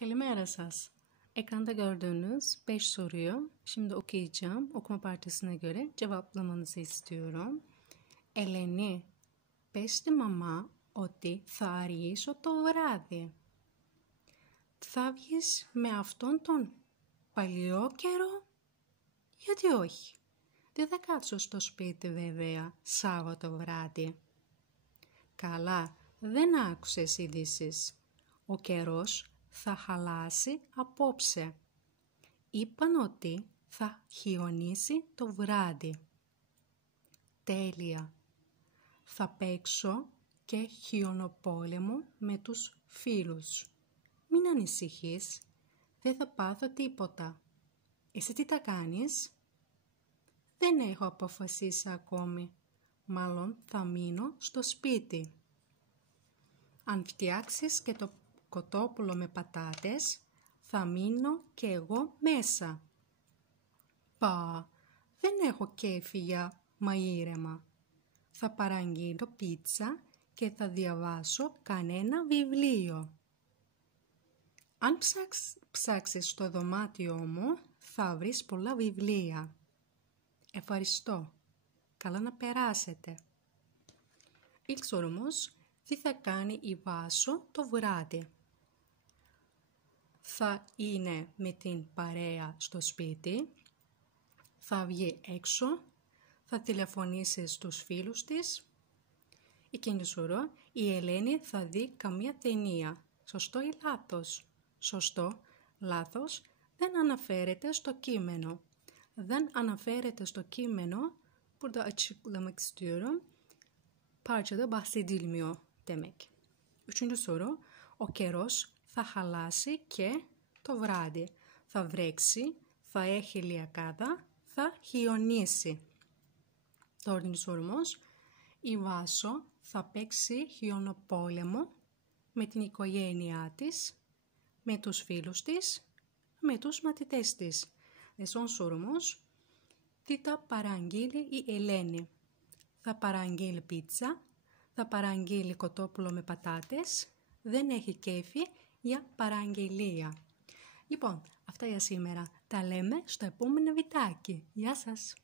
Kalimera σας. Ekranda gördüğünüz 5 soruyu şimdi okuyacağım. Okuma parçasına göre cevaplamanızı istiyorum. Ελένη, πες στη μαμά ότι θα αργήσω το βράδυ. Θα βγεις με αυτόν τον παλιό καιρό? Γιατί όχι. Δεν θα κάτσω στο σπίτι βέβαια Σάββατο βράδυ. Καλά, δεν άκουσες ειδήσεις. Ο καιρός θα χαλάσει απόψε. Είπαν ότι θα χιονίσει το βράδυ. Τέλεια. Θα παίξω και χιονοπόλεμο με τους φίλους. Μην ανησυχείς, δεν θα πάθω τίποτα. Εσύ τι τα κάνεις? Δεν έχω αποφασίσει ακόμη. Μάλλον θα μείνω στο σπίτι. Αν φτιάξεις και το κοτόπουλο με πατάτες, θα μείνω και εγώ μέσα. Πα, δεν έχω κέφι για μαΐρεμα. Θα παραγγείλω πίτσα και θα διαβάσω κανένα βιβλίο. Αν ψάξεις στο δωμάτιό μου, θα βρεις πολλά βιβλία. Ευχαριστώ. Καλά να περάσετε. İlk sorumuz, τι θα κάνει η Βάσο το βράδυ? Θα είναι με την παρέα στο σπίτι, θα βγει έξω, θα τηλεφωνήσει στους φίλους της. Εκείνη σωρό, η Ελένη θα δει καμία ταινία. Σωστό ή λάθος? Σωστό, λάθος, δεν αναφέρεται στο κείμενο. Δεν anαφέρεται στο κείμενο, burada açıklamak istiyorum. Parçada bahsedilmiyor demek. Üçüncü soru, ο καιρός θα χαλάσει και το βράδυ. Θα βρέξει, θα έχει λιακάδα, θα χιονίσει. Dördüncü sorumuz, η Βάσο θα παίξει χιονοπόλεμο με την οικογένειά της, με τους φίλους της, με τους μαθητές της. Son sorumuz, τι θα παραγγείλει η Ελένη? Θα παραγγείλει πίτσα, θα παραγγείλει κοτόπουλο με πατάτες, δεν έχει κέφι για παραγγελία. Λοιπόν, αυτά για σήμερα. Τα λέμε στο επόμενο βιντεάκι. Γεια σας!